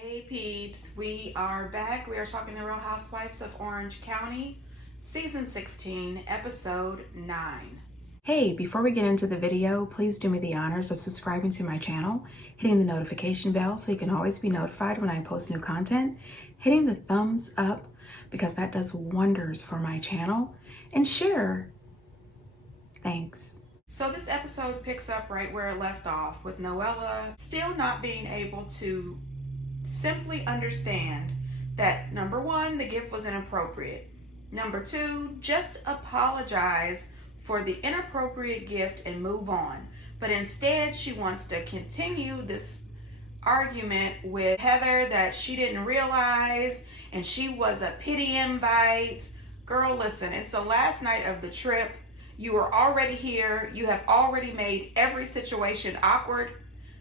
Hey peeps, we are back. We are talking the Real Housewives of Orange County, Season 16, Episode 9. Hey, before we get into the video, please do me the honors of subscribing to my channel, hitting the notification bell so you can always be notified when I post new content, hitting the thumbs up because that does wonders for my channel, and share. Thanks. So this episode picks up right where it left off, with Noella still not being able to simply understand that, number one, the gift was inappropriate. Number two, just apologize for the inappropriate gift and move on. But instead, she wants to continue this argument with Heather that she didn't realize and she was a pity invite. Girl, listen, it's the last night of the trip. You are already here. You have already made every situation awkward.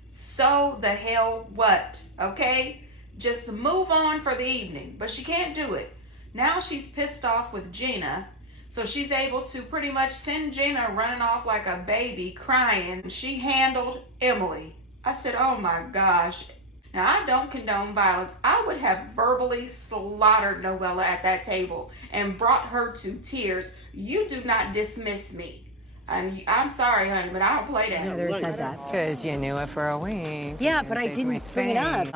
So the hell what, okay? Just move on for the evening. But she can't do it. Now she's pissed off with Gina. So she's able to pretty much send Gina running off like a baby, crying. She handled Emily. I said, oh my gosh. Now, I don't condone violence. I would have verbally slaughtered Noella at that table and brought her to tears. You do not dismiss me. I'm sorry, honey, but I don't play that. Heather said that. Because you knew it for a week. Yeah, but I didn't bring it up.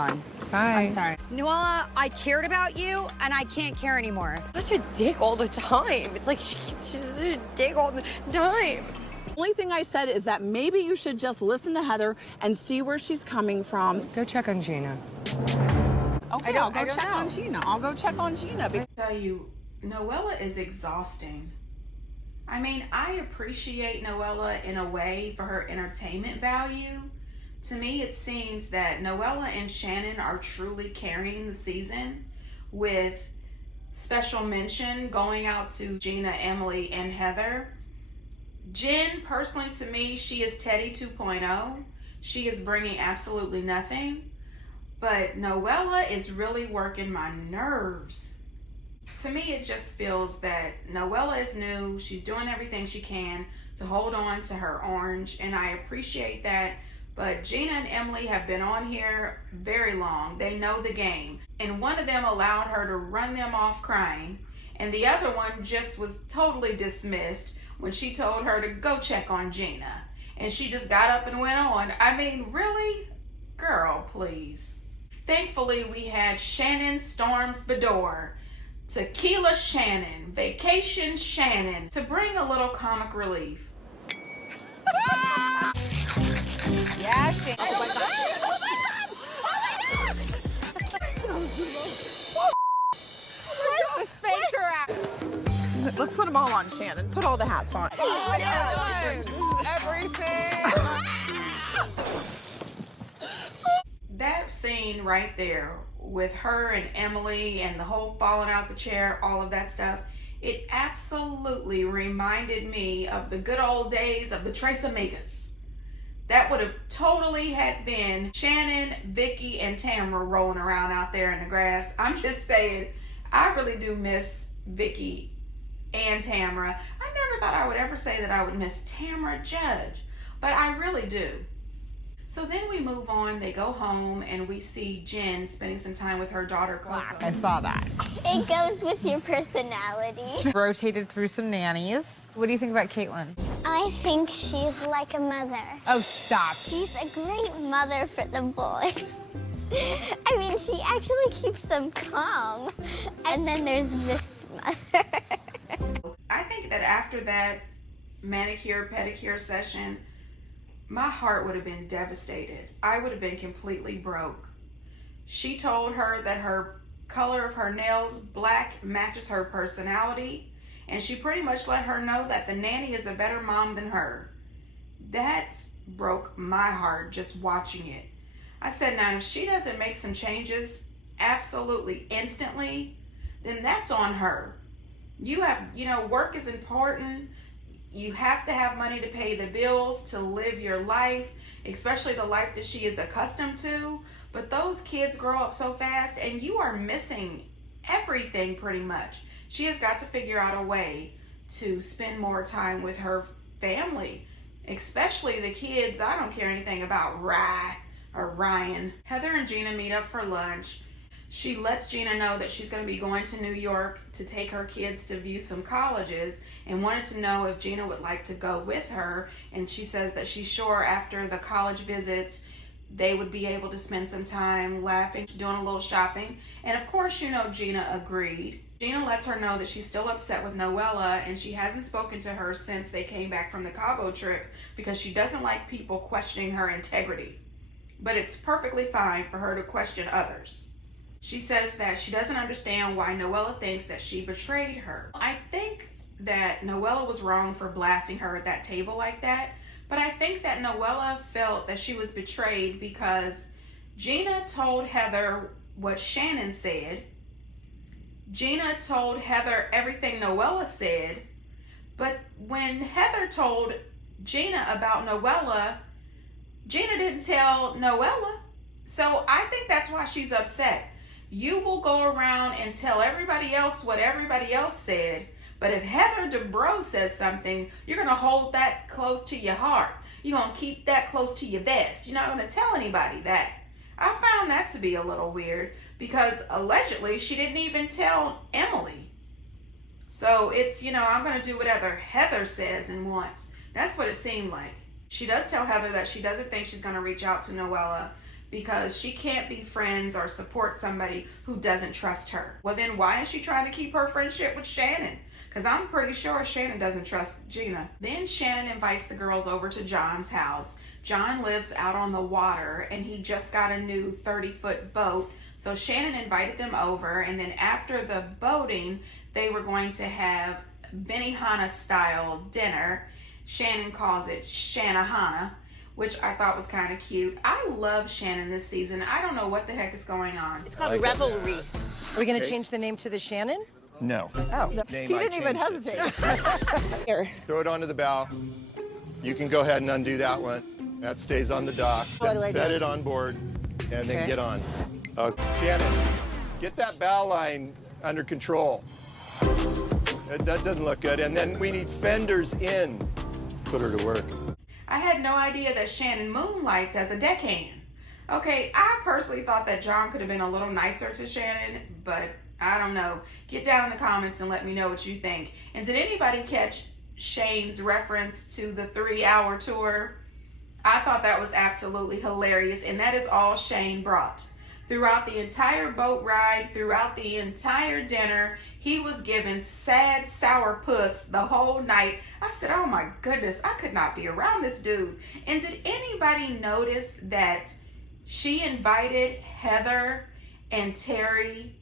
Bye. I'm sorry. Noella, I cared about you, and I can't care anymore. Such a dick all the time. It's like she's a dick all the time. The only thing I said is that maybe you should just listen to Heather and see where she's coming from. Go check on Gina. Okay, I'll go check on Gina. I'll go check on Gina. I tell you, Noella is exhausting. I mean, I appreciate Noella in a way for her entertainment value. To me, it seems that Noella and Shannon are truly carrying the season, with special mention going out to Gina, Emily, and Heather. Jen, personally to me, she is Teddy 2.0. She is bringing absolutely nothing. But Noella is really working my nerves. To me, it just feels that Noella is new. She's doing everything she can to hold on to her orange, and I appreciate that. But Gina and Emily have been on here very long. They know the game. And one of them allowed her to run them off crying, and the other one just was totally dismissed when she told her to go check on Gina. And she just got up and went on. I mean, really? Girl, please. Thankfully, we had Shannon Storms Bedore, Tequila Shannon, Vacation Shannon, to bring a little comic relief. Yeah, Shannon. Let's put them all on, Shannon. Put all the hats on. This is everything. That scene right there with her and Emily and the whole falling out the chair, all of that stuff, it absolutely reminded me of the good old days of the Tres Amigas. That would have totally had been Shannon, Vicky, and Tamara rolling around out there in the grass. I'm just saying, I really do miss Vicky and Tamara. I never thought I would ever say that I would miss Tamara Judge, but I really do. So then we move on, they go home, and we see Jen spending some time with her daughter, Coco. I saw that. It goes with your personality. Rotated through some nannies. What do you think about Caitlin? I think she's like a mother. Oh, stop. She's a great mother for the boys. I mean, she actually keeps them calm. And then there's this mother. I think that after that manicure, pedicure session, my heart would have been devastated. I would have been completely broke. She told her that her color of her nails, black, matches her personality, and she pretty much let her know that the nanny is a better mom than her. That broke my heart just watching it. I said, now if she doesn't make some changes absolutely instantly, then that's on her. You have, work is important. You have to have money to pay the bills, to live your life, especially the life that she is accustomed to. But those kids grow up so fast, and you are missing everything pretty much. She has got to figure out a way to spend more time with her family, especially the kids. I don't care anything about Rye. or Ryan. Heather and Gina meet up for lunch. She lets Gina know that she's going to be going to New York to take her kids to view some colleges and wanted to know if Gina would like to go with her. And she says that she's sure after the college visits, they would be able to spend some time laughing, doing a little shopping. And of course, you know, Gina agreed. Gina lets her know that she's still upset with Noella and she hasn't spoken to her since they came back from the Cabo trip because she doesn't like people questioning her integrity. But it's perfectly fine for her to question others. She says that she doesn't understand why Noella thinks that she betrayed her. I think that Noella was wrong for blasting her at that table like that, but I think that Noella felt that she was betrayed because Gina told Heather what Shannon said. Gina told Heather everything Noella said, but when Heather told Gina about Noella, Gina didn't tell Noella. So I think that's why she's upset. You will go around and tell everybody else what everybody else said, but if Heather Dubrow says something, you're going to hold that close to your heart. You're going to keep that close to your vest. You're not going to tell anybody that. I found that to be a little weird because allegedly she didn't even tell Emily. So it's, you know, I'm going to do whatever Heather says and wants. That's what it seemed like. She does tell Heather that she doesn't think she's going to reach out to Noella because she can't be friends or support somebody who doesn't trust her. Well, then why is she trying to keep her friendship with Shannon? Because I'm pretty sure Shannon doesn't trust Gina. Then Shannon invites the girls over to John's house. John lives out on the water and he just got a new 30-foot boat. So Shannon invited them over, and then after the boating, they were going to have Benihana style dinner. Shannon calls it Shannahana, which I thought was kind of cute. I love Shannon this season. I don't know what the heck is going on. It's called Revelry. Are we going to change the name to the Shannon? No. Oh. Name He I didn't even changed it hesitate. Here. Throw it onto the bow. You can go ahead and undo that one. That stays on the dock. What Then do I set do? it on board and then Okay. get on. Shannon, get that bow line under control. That doesn't look good. And then we need fenders in. Put her to work. I had no idea that Shannon moonlights as a deckhand. Okay, I personally thought that John could have been a little nicer to Shannon, but I don't know. Get down in the comments and let me know what you think. And did anybody catch Shane's reference to the 3-hour tour? I thought that was absolutely hilarious, and that is all Shane brought. Throughout the entire boat ride, throughout the entire dinner, he was given sad, sour puss the whole night. I said, oh my goodness, I could not be around this dude. And did anybody notice that she invited Heather and Terry,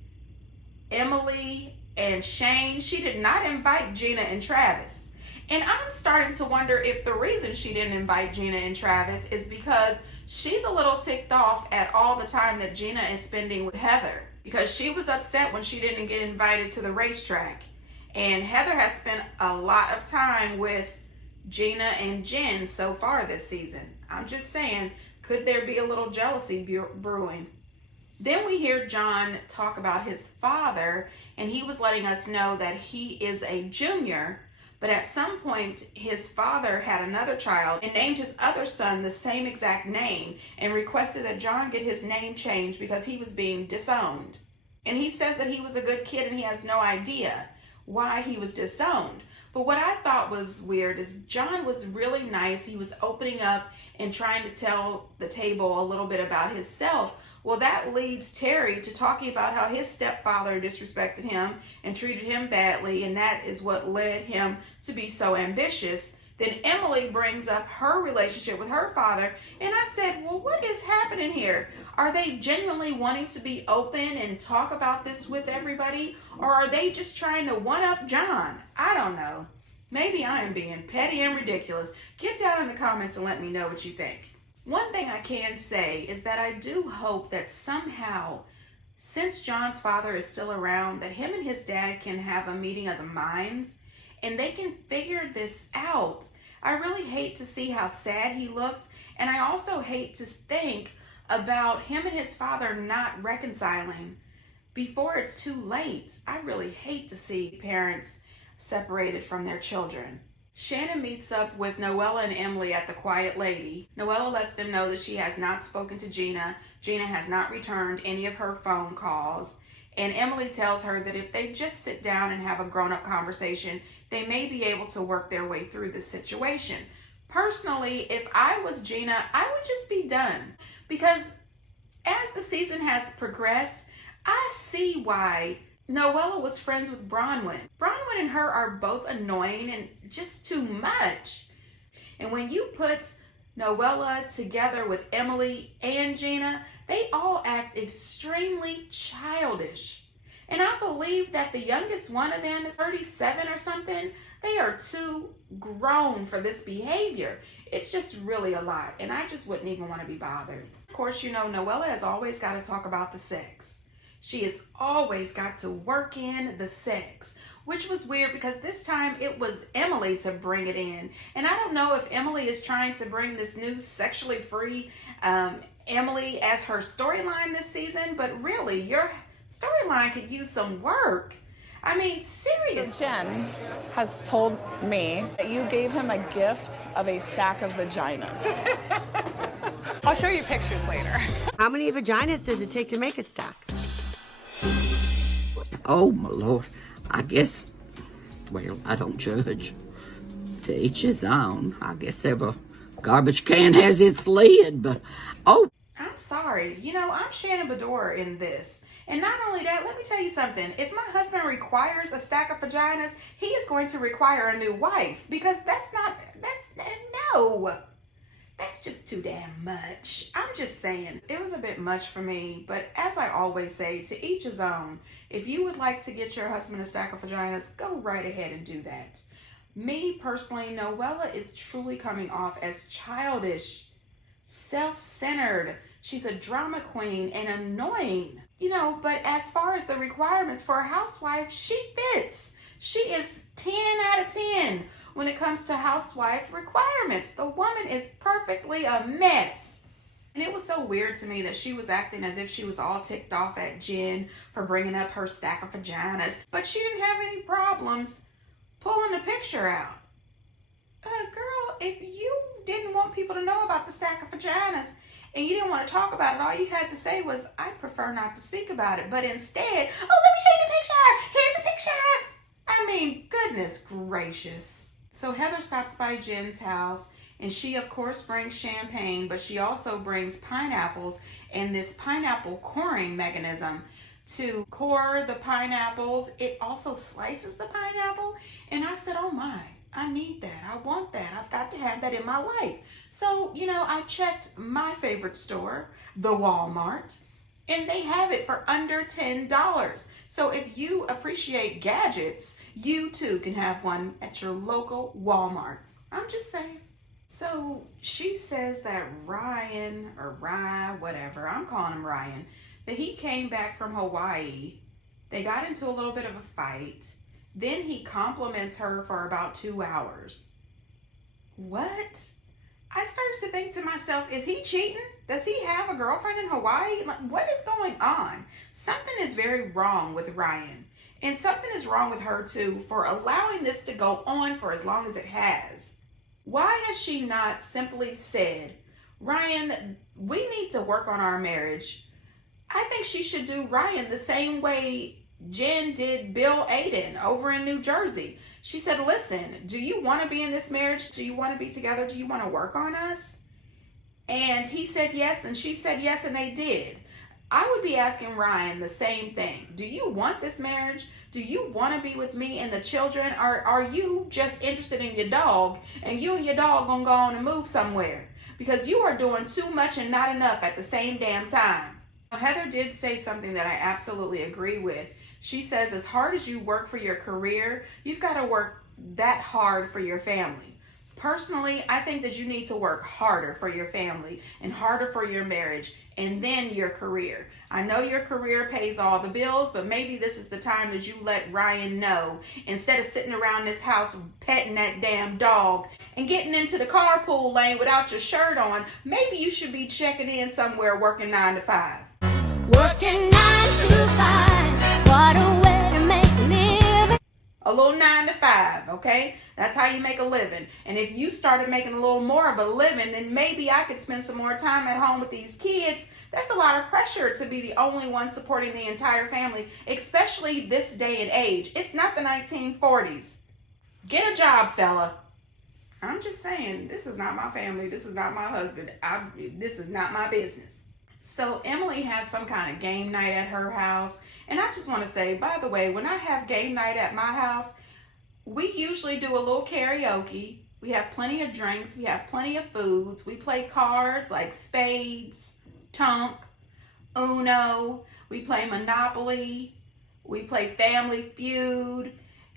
Emily and Shane? She did not invite Gina and Travis. And I'm starting to wonder if the reason she didn't invite Gina and Travis is because she's a little ticked off at all the time that Gina is spending with Heather, because she was upset when she didn't get invited to the racetrack. And Heather has spent a lot of time with Gina and Jen so far this season. I'm just saying, could there be a little jealousy brewing? Then we hear John talk about his father, and he was letting us know that he is a junior. But at some point, his father had another child and named his other son the same exact name and requested that John get his name changed because he was being disowned. And he says that he was a good kid and he has no idea why he was disowned. But what I thought was weird is John was really nice. He was opening up and trying to tell the table a little bit about himself. Well, that leads Terry to talking about how his stepfather disrespected him and treated him badly, and that is what led him to be so ambitious. Then Emily brings up her relationship with her father, and I said, well, what is happening here? Are they genuinely wanting to be open and talk about this with everybody, or are they just trying to one-up John? I don't know. Maybe I am being petty and ridiculous. Get down in the comments and let me know what you think. One thing I can say is that I do hope that somehow, since John's father is still around, that him and his dad can have a meeting of the minds and they can figure this out. I really hate to see how sad he looked, and I also hate to think about him and his father not reconciling before it's too late. I really hate to see parents separated from their children. Shannon meets up with Noella and Emily at the Quiet Lady. Noella lets them know that she has not spoken to Gina. Gina has not returned any of her phone calls. And Emily tells her that if they just sit down and have a grown-up conversation, they may be able to work their way through the situation. Personally, if I was Gina, I would just be done. Because as the season has progressed, I see why Noella was friends with Bronwyn. Bronwyn and her are both annoying and just too much. And when you put Noella together with Emily and Gina, they all act extremely childish. And I believe that the youngest one of them is 37 or something. They are too grown for this behavior. It's just really a lot, and I just wouldn't even want to be bothered. Of course, you know, Noella has always got to talk about the sex. She has always got to work in the sex, which was weird because this time it was Emily to bring it in. And I don't know if Emily is trying to bring this new sexually free Emily as her storyline this season, but really, your storyline could use some work. I mean, seriously. So Jen has told me that you gave him a gift of a stack of vaginas. I'll show you pictures later. How many vaginas does it take to make a stack? Oh, my Lord. I guess, well, I don't judge. To each his own. I guess every garbage can has its lid, but, oh. I'm sorry. You know, I'm Shannon Bedore in this. And not only that, let me tell you something. If my husband requires a stack of vaginas, he is going to require a new wife. Because no. That's just too damn much. I'm just saying, it was a bit much for me, but as I always say, to each his own. If you would like to get your husband a stack of vaginas, go right ahead and do that. Me personally, Noella is truly coming off as childish, self-centered. She's a drama queen and annoying. You know, but as far as the requirements for a housewife, she fits. She is 10 out of 10. When it comes to housewife requirements, the woman is perfectly a mess. And it was so weird to me that she was acting as if she was all ticked off at Jen for bringing up her stack of vaginas, but she didn't have any problems pulling the picture out. Girl, if you didn't want people to know about the stack of vaginas and you didn't want to talk about it, all you had to say was, I prefer not to speak about it. But instead, oh, let me show you the picture. Here's the picture. I mean, goodness gracious. So Heather stops by Jen's house, and she, of course, brings champagne, but she also brings pineapples and this pineapple coring mechanism to core the pineapples. It also slices the pineapple, and I said, oh my, I need that. I want that. I've got to have that in my life. So, you know, I checked my favorite store, the Walmart, and they have it for under $10. So if you appreciate gadgets, you too can have one at your local Walmart. I'm just saying. So she says that Ryan, or whatever, I'm calling him Ryan, that he came back from Hawaii. They got into a little bit of a fight. Then he compliments her for about 2 hours. What? I started to think to myself, is he cheating? Does he have a girlfriend in Hawaii? Like, what is going on? Something is very wrong with Ryan. And something is wrong with her too for allowing this to go on for as long as it has. Why has she not simply said, Ryan, we need to work on our marriage? I think she should do Ryan the same way Jen did Bill Aiden over in New Jersey. She said, listen, do you want to be in this marriage? Do you want to be together? Do you want to work on us? And he said yes, and she said yes, and they did. I would be asking Ryan the same thing. Do you want this marriage? Do you want to be with me and the children? Or are you just interested in your dog and you and your dog gonna go on and move somewhere? Because you are doing too much and not enough at the same damn time. Heather did say something that I absolutely agree with. She says, as hard as you work for your career, you've got to work that hard for your family. Personally, I think that you need to work harder for your family and harder for your marriage and then your career. I know your career pays all the bills, but maybe this is the time that you let Ryan know, instead of sitting around this house petting that damn dog and getting into the carpool lane without your shirt on, maybe you should be checking in somewhere working 9 to 5. Working 9 to 5, what a way to make a living. A little 9 to 5, okay? That's how you make a living. And if you started making a little more of a living, then maybe I could spend some more time at home with these kids. That's a lot of pressure to be the only one supporting the entire family, especially this day and age. It's not the 1940s. Get a job, fella. I'm just saying, this is not my family. This is not my husband. This is not my business. So Emily has some kind of game night at her house. And I just want to say, by the way, when I have game night at my house, we usually do a little karaoke. We have plenty of drinks. We have plenty of foods. We play cards like spades, Tunk, Uno. We play Monopoly. We play Family Feud.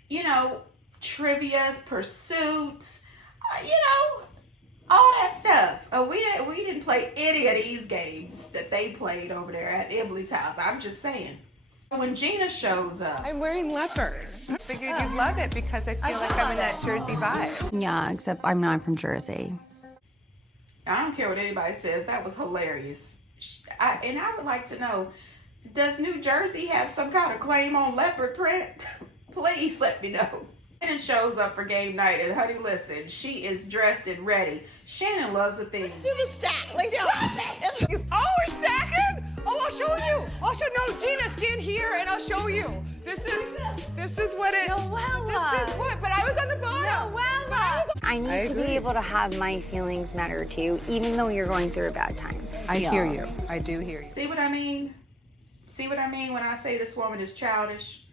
You know, Trivia's Pursuit. You know, all that stuff. We didn't play any of these games that they played over there at Emily's house. I'm just saying. When Gina shows up. I'm wearing leopard. I figured you'd love it because I feel like I'm in that Jersey vibe. Yeah, except I'm not from Jersey. I don't care what anybody says. That was hilarious. And I would like to know, does New Jersey have some kind of claim on leopard print? Please let me know. Shannon shows up for game night, and honey, listen, she is dressed and ready. Shannon loves a thing. Let's do the stack. Like, Oh, we're stacking? Oh, I'll show you. No, Gina, stand here and I'll show you. This is what it. Noella. This is what. But I was on the bottom. Noella. I need to be able to have my feelings matter too, even though you're going through a bad time. I hear you. I do hear you. See what I mean? See what I mean when I say this woman is childish?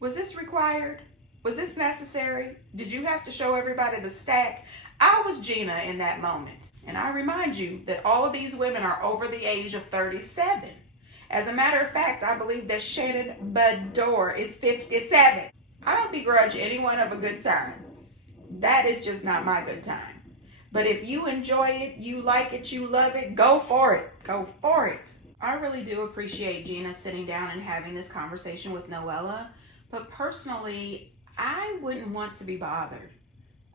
Was this required? Was this necessary? Did you have to show everybody the stack? I was Gina in that moment. And I remind you that all of these women are over the age of 37. As a matter of fact, I believe that Shannon Bador is 57. I don't begrudge anyone of a good time. That is just not my good time. But if you enjoy it, you like it, you love it, go for it. Go for it. I really do appreciate Gina sitting down and having this conversation with Noella. But personally, I wouldn't want to be bothered.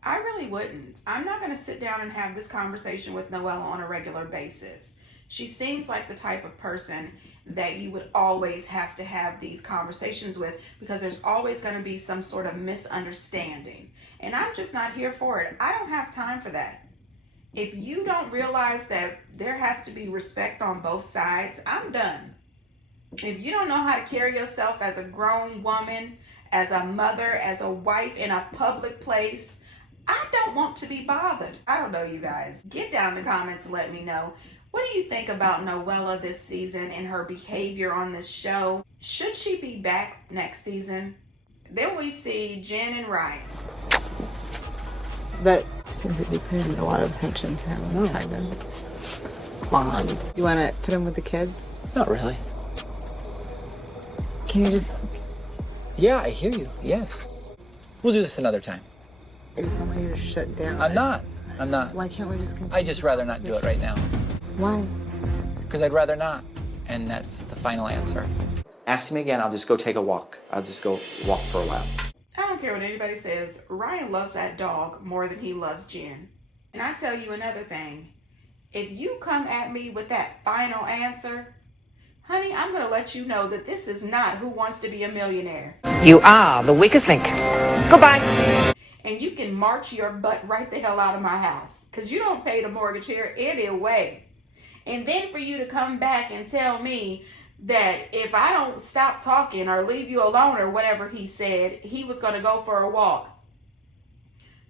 I really wouldn't. I'm not going to sit down and have this conversation with Noella on a regular basis. She seems like the type of person that you would always have to have these conversations with because there's always going to be some sort of misunderstanding. And I'm just not here for it. I don't have time for that. If you don't realize that there has to be respect on both sides, I'm done. If you don't know how to carry yourself as a grown woman, as a mother, as a wife in a public place, I don't want to be bothered. I don't know, you guys. Get down in the comments and let me know. What do you think about Noella this season and her behavior on this show? Should she be back next season? Then we see Jen and Ryan. But seems to be putting a lot of attention to him. Kind of bond. You want to put him with the kids? Not really. Can you just... Yeah, I hear you. Yes. We'll do this another time. I just don't want you to shut down. I'm not. Why can't we just continue? I'd just rather not do it right now. Why? Because I'd rather not. And that's the final answer. Ask me again, I'll just go take a walk. I'll just go walk for a while. I don't care what anybody says. Ryan loves that dog more than he loves Jen. And I tell you another thing. If you come at me with that final answer, honey, I'm going to let you know that this is not Who Wants to Be a Millionaire. You are the weakest link. Goodbye. And you can march your butt right the hell out of my house because you don't pay the mortgage here anyway. And then for you to come back and tell me that if I don't stop talking or leave you alone or whatever he said, he was going to go for a walk.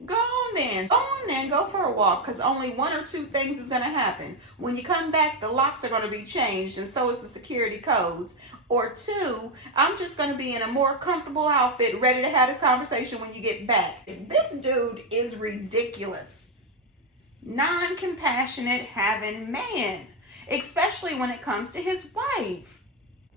Go on then. Go on then. Go for a walk because only one or two things is going to happen. When you come back, the locks are going to be changed and so is the security codes. Or two, I'm just going to be in a more comfortable outfit ready to have this conversation when you get back. This dude is ridiculous. Non-compassionate having man, especially when it comes to his wife.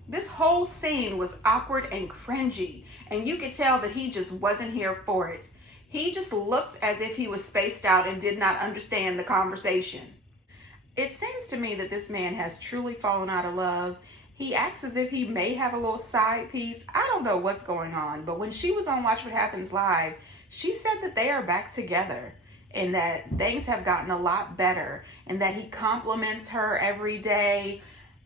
This whole scene was awkward and cringy, and you could tell that he just wasn't here for it. He just looked as if he was spaced out and did not understand the conversation. It seems to me that this man has truly fallen out of love. He acts as if he may have a little side piece. I don't know what's going on, but when she was on Watch What Happens Live, she said that they are back together and that things have gotten a lot better and that he compliments her every day.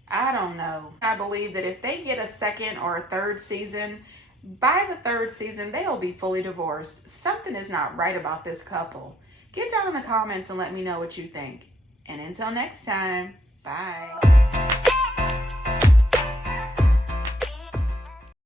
I don't know. I believe that if they get a second or a third season, By the third season, they'll be fully divorced. Something is not right about this couple. Get down in the comments and let me know what you think. And until next time, bye.